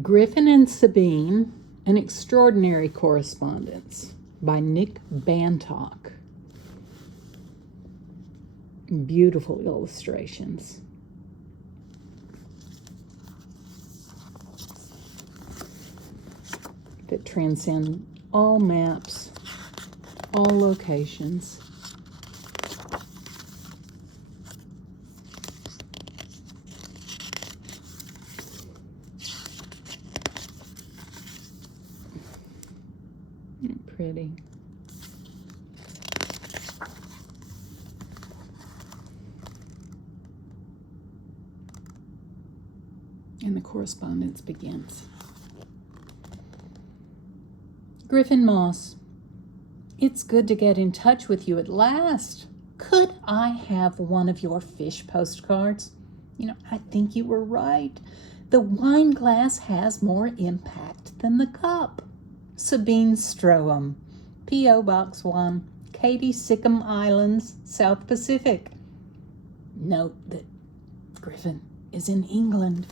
Griffin and Sabine, An Extraordinary Correspondence by Nick Bantock. Beautiful illustrations. That transcend all maps, all locations. Pretty. And the correspondence begins. Griffin Moss, it's good to get in touch with you at last. Could I have one of your fish postcards? I think you were right. The wine glass has more impact than the cup. Sabine Stroham, P.O. Box 1, Katy Sikkim Islands, South Pacific. Note that Griffin is in England.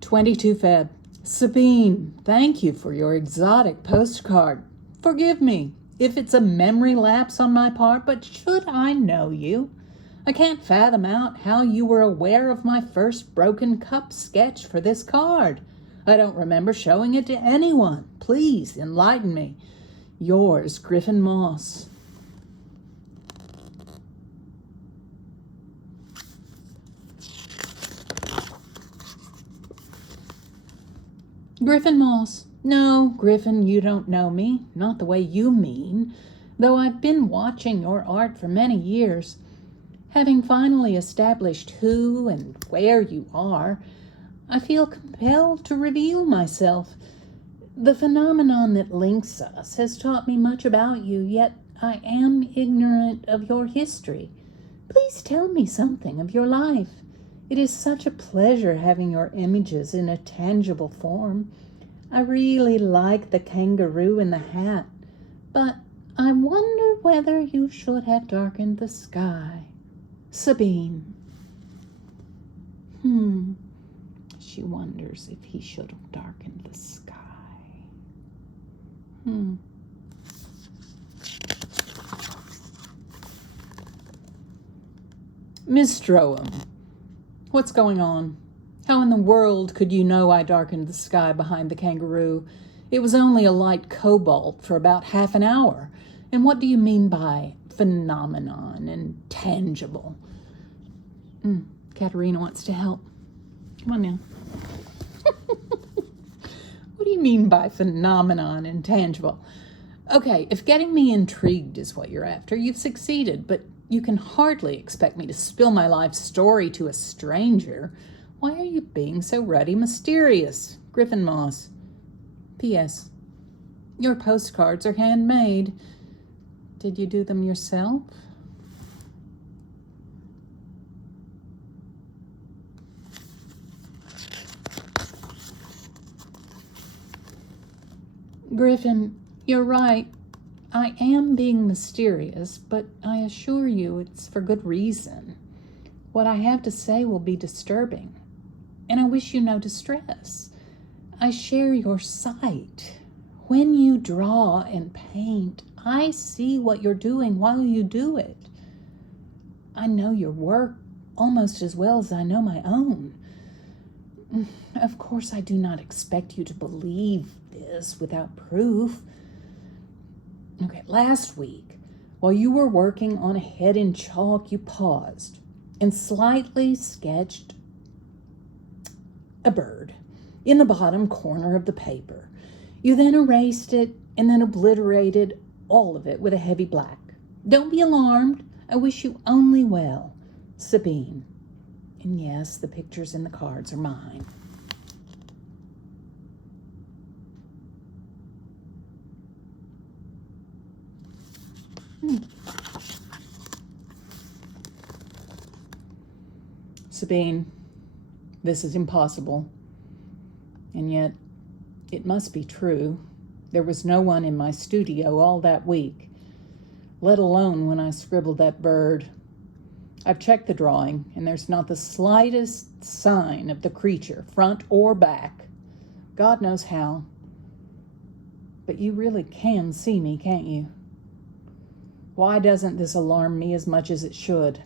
"22 Feb. Sabine, thank you for your exotic postcard. Forgive me if it's a memory lapse on my part, but should I know you? I can't fathom out how you were aware of my first broken cup sketch for this card. I don't remember showing it to anyone. Please enlighten me. Yours, Griffin Moss." Griffin Moss. No, Griffin, you don't know me. Not the way you mean. Though I've been watching your art for many years. Having finally established who and where you are, I feel compelled to reveal myself. The phenomenon that links us has taught me much about you, yet I am ignorant of your history. Please tell me something of your life. It is such a pleasure having your images in a tangible form. I really like the kangaroo in the hat, but I wonder whether you should have darkened the sky. Sabine. She wonders if he should have darkened the sky. Miss Stroham, what's going on? How in the world could you know I darkened the sky behind the kangaroo? It was only a light cobalt for about half an hour. And what do you mean by phenomenon and tangible? Katerina wants to help. Come on now. What do you mean by phenomenon and tangible? Okay, if getting me intrigued is what you're after, you've succeeded, but you can hardly expect me to spill my life story to a stranger. Why are you being so ruddy mysterious? Griffin Moss. P.S. Your postcards are handmade. Did you do them yourself? Griffin, you're right. I am being mysterious, but I assure you it's for good reason. What I have to say will be disturbing, and I wish you no distress. I share your sight. When you draw and paint, I see what you're doing while you do it. I know your work almost as well as I know my own. Of course, I do not expect you to believe this without proof. Okay, last week, while you were working on a head in chalk, you paused and slightly sketched a bird in the bottom corner of the paper. You then erased it and then obliterated all of it with a heavy black. Don't be alarmed. I wish you only well. Sabine. And yes, the pictures in the cards are mine. Sabine, this is impossible. And yet, it must be true. There was no one in my studio all that week. let alone when I scribbled that bird. I've checked the drawing, and there's not the slightest sign of the creature, front or back. God knows how. But you really can see me, can't you? Why doesn't this alarm me as much as it should?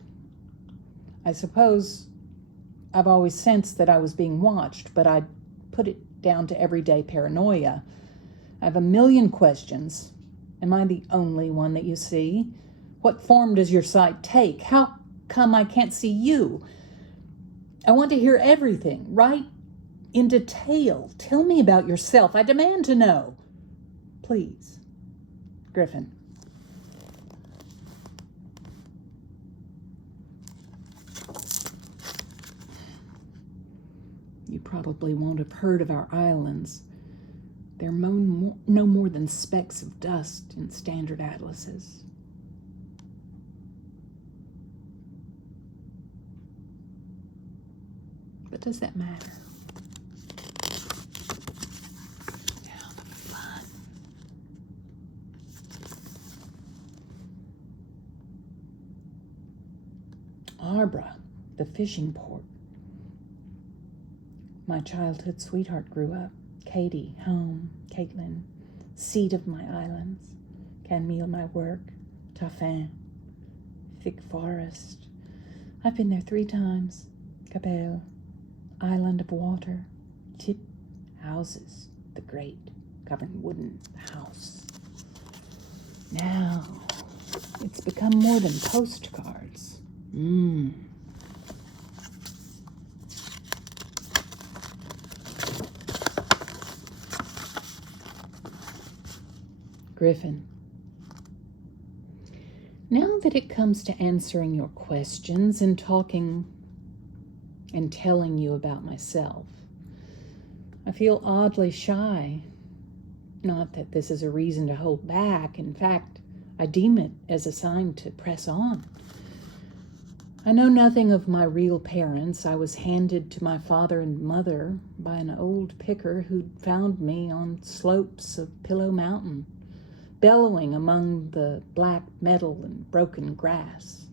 I suppose I've always sensed that I was being watched, but I'd put it down to everyday paranoia. I have a million questions. Am I the only one that you see? What form does your sight take? How come I can't see you? I want to hear everything, right in detail. Tell me about yourself. I demand to know. Please, Griffin. You probably won't have heard of our islands. They're no more than specks of dust in standard atlases. But does that matter? Now the fun. Arbra, the fishing port. My childhood sweetheart grew up. Katie, home. Caitlin, seat of my islands. Camille, my work. Taffin, thick forest. I've been there 3 times. Capelle, island of water. Tip, houses. The great, covered wooden house. Now, it's become more than postcards. Griffin, now that it comes to answering your questions and talking and telling you about myself, I feel oddly shy. Not that this is a reason to hold back. In fact, I deem it as a sign to press on. I know nothing of my real parents. I was handed to my father and mother by an old picker who'd found me on slopes of Pillow Mountain, bellowing among the black metal and broken grass.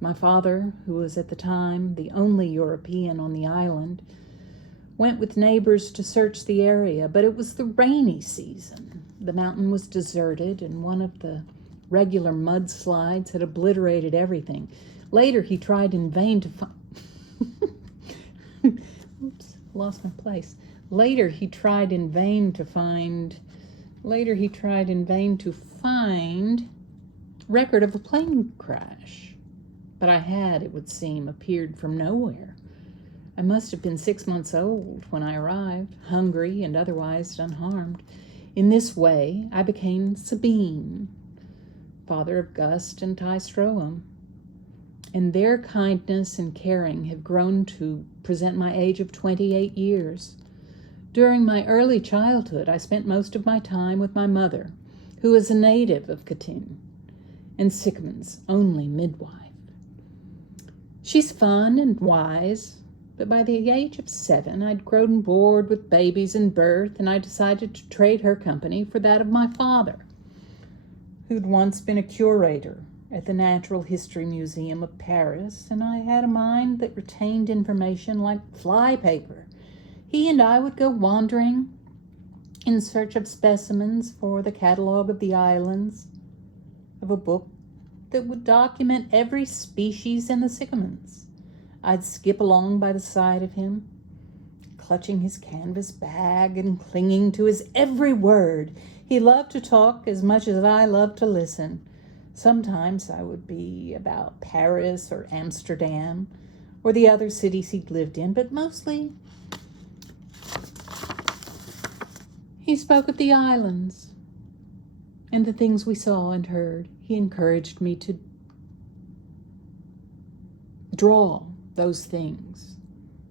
My father, who was at the time the only European on the island, went with neighbors to search the area, but it was the rainy season. The mountain was deserted, and one of the regular mudslides had obliterated everything. Later, he tried in vain to find... Oops, lost my place. Later, he tried in vain to find record of a plane crash. But I had, it would seem, appeared from nowhere. I must have been 6 months old when I arrived, hungry and otherwise unharmed. In this way, I became Sabine, father of Gust and Ty Stroem, and their kindness and caring have grown to present my age of 28 years. During my early childhood, I spent most of my time with my mother, who is a native of Catin and Sycamon's only midwife. She's fun and wise, but by the age of 7, I'd grown bored with babies and birth, and I decided to trade her company for that of my father, who'd once been a curator at the Natural History Museum of Paris, and I had a mind that retained information like flypaper. He and I would go wandering in search of specimens for the catalogue of the islands, of a book that would document every species in the Sycamons. I'd skip along by the side of him, clutching his canvas bag and clinging to his every word. He loved to talk as much as I loved to listen. Sometimes I would be about Paris or Amsterdam or the other cities he'd lived in, but mostly he spoke of the islands and the things we saw and heard. He encouraged me to draw those things,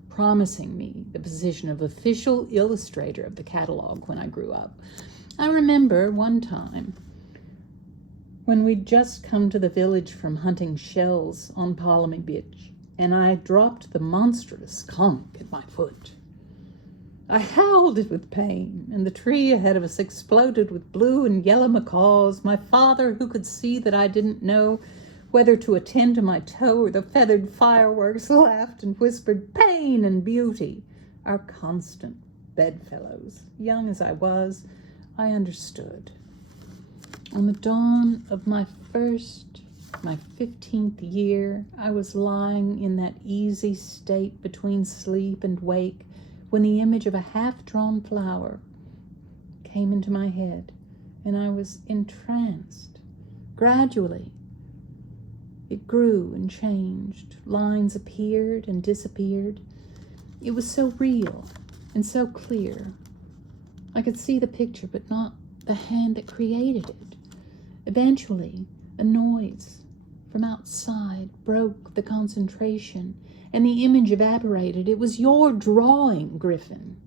promising me the position of official illustrator of the catalog when I grew up. I remember one time when we'd just come to the village from hunting shells on Palmy Beach, and I dropped the monstrous conch at my foot. I howled with pain, and the tree ahead of us exploded with blue and yellow macaws. My father, who could see that I didn't know whether to attend to my toe or the feathered fireworks, laughed and whispered, "Pain and beauty, our constant bedfellows." Young as I was, I understood. On the dawn of my 15th year, I was lying in that easy state between sleep and wake when the image of a half-drawn flower came into my head, and I was entranced. Gradually, it grew and changed. Lines appeared and disappeared. It was so real and so clear. I could see the picture, but not the hand that created it. Eventually, a noise from outside broke the concentration, and the image evaporated. It was your drawing, Griffin.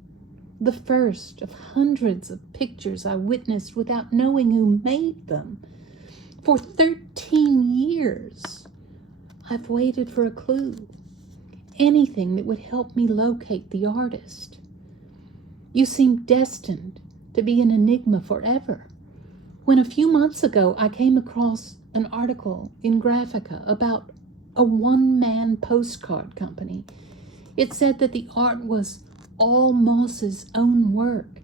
The first of hundreds of pictures I witnessed without knowing who made them. For 13 years, I've waited for a clue, anything that would help me locate the artist. You seem destined to be an enigma forever. When a few months ago I came across an article in Graphica about a one-man postcard company, it said that the art was all Moss's own work.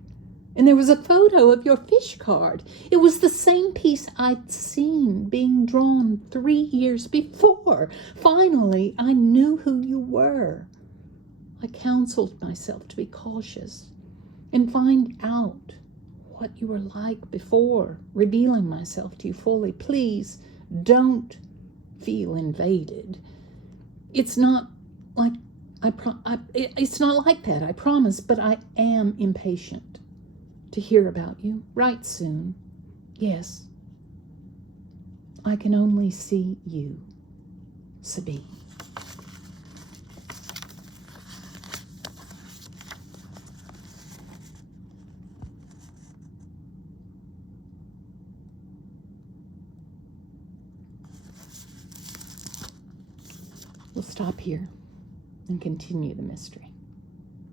And there was a photo of your fish card. It was the same piece I'd seen being drawn 3 years before. Finally, I knew who you were. I counseled myself to be cautious and find out what you were like before revealing myself to you fully. Please don't feel invaded. It's not like it's not like that, I promise, but I am impatient to hear about you. Write soon. Yes, I can only see you, Sabine. We'll stop here and continue the mystery.